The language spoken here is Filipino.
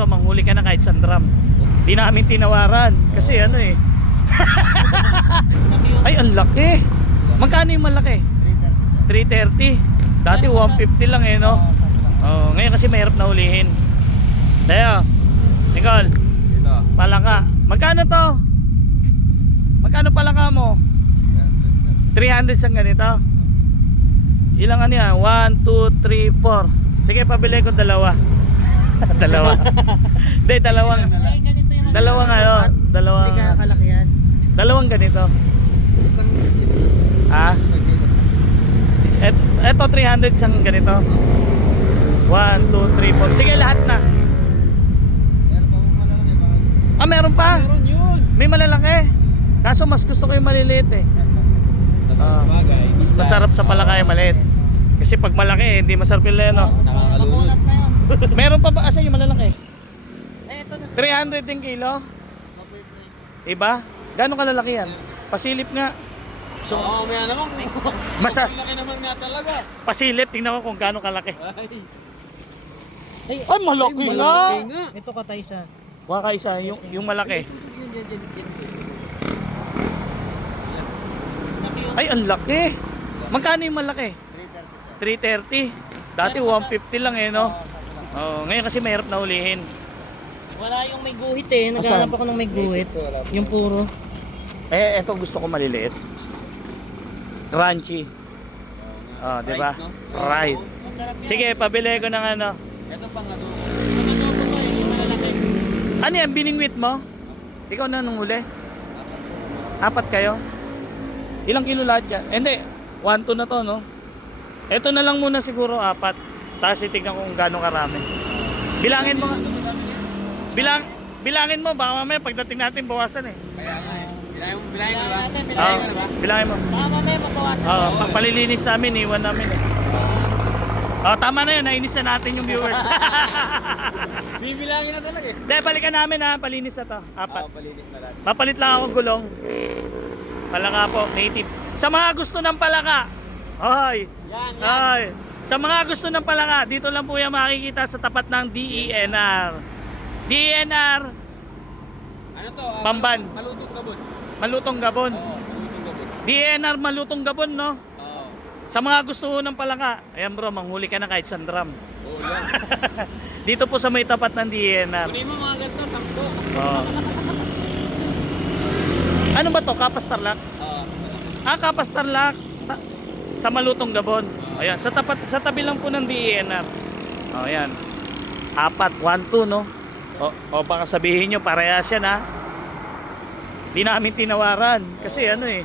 bro, manghuli ka na kahit sandram. Di namin tinawaran kasi ano eh. Ay, ang laki. Magkano yung malaki? 330. Dati 150 lang eh, no? Oh, ngayon kasi mahirap na hulihin. Tayo. Nicole. Dito. Palaka. Magkano to? Magkano palaka mo? 300 sang ganito. Ilang ano yan? 1, 2, 3, 4. Sige, pabili ko dalawa. Dalawa. Hindi, dalawang. Dalawang ano? Dalawang. Hindi kaya kalaki yan. Dalawang ganito. Isang Ha? isang kilo. Eto 300 sang ganito. 1, 2, 3, 4. Sige, lahat na. Meron pa akong malalaki mga. Ah, meron pa? Meron yun. May malalaki. Kaso mas gusto ko yung maliliit eh. Bagay. Mas masarap sa palaka yung maliit. Kasi pag malaki, hindi masarap yung leno. Nakakalunod. Makunat na yun. Meron pa ba? Asan yung malalaki? Eh, ito na. 300 din kilo. Iba? Gano'ng kalalaki yan? Pasilip nga. So, Oo, may ano namang. Laki naman nga talaga. pasilip, tingnan ko kung gano'ng kalaki. Ay, Ay, malaki nga! nga. ito ka tayo sa. Waka isa, yung malaki. Laki yun. Ay, ang laki! Magkano yung malaki? 330. Dati 150 lang eh, no? Oh, ngayon kasi mahirap na hulihin. Wala yung may guhit eh. Naghahanap ako ng may guhit. Yung puro. Eh, eto gusto ko maliliit. Crunchy. Oh, di ba? Right. Masarap yan. Sige, pabili ko ng ano. Ito pang ano. Ano to po tayo? Yung malalaki. Ano yan, biningwit mo? Ikaw na nung huli? 4 kayo? Ilang kilo lahat yan? Eh, hindi, 1, 2 na to, no? Ito na lang muna siguro 4. Tapos itignan ko kung gano'ng karami. Bilangin mo nga. Bilangin mo, baka mamaya pagdating natin bawasan eh. Kaya nga eh. Bilangin mo ba? Natin, Oo, bilangin mo na ba? bilangin mo. Baka mamaya mabawasan. Oo, palilinis sa amin, iwan namin eh. Oh, tama na yun, nainis na natin yung viewers. Bibilangin na talaga eh. Hindi, balikan namin ha, palinis na to. 4. Palilit na lang. Papalit lang ako gulong. Palaka po, native. Sa mga gusto ng palaka, hoy, Yan, yan. hoy. Sa mga gusto ng palaka, dito lang po yan makikita sa tapat ng DENR. DENR, Ano to? Pamban. Malutong gabon. Malutong Gabon. Oo, malutong gabon. DENR, Malutong Gabon, no? Oo. Sa mga gusto ng palaka, ayan bro, manghuli ka na kahit sandram. Oo, yan. Dito po sa may tapat ng DENR. Kunin mo mga ganito, 10. Oh. Ano ba to? Kapas Tarlac? Oo. Ah, Kapas Tarlac. Sa Malutong Gabon. Ayan, sa tabi lang po ng DENR. Oh, ayan. 4, 1, 2, no? O baka sabihin nyo, parehas yan ha. Di namin tinawaran. Kasi ano eh.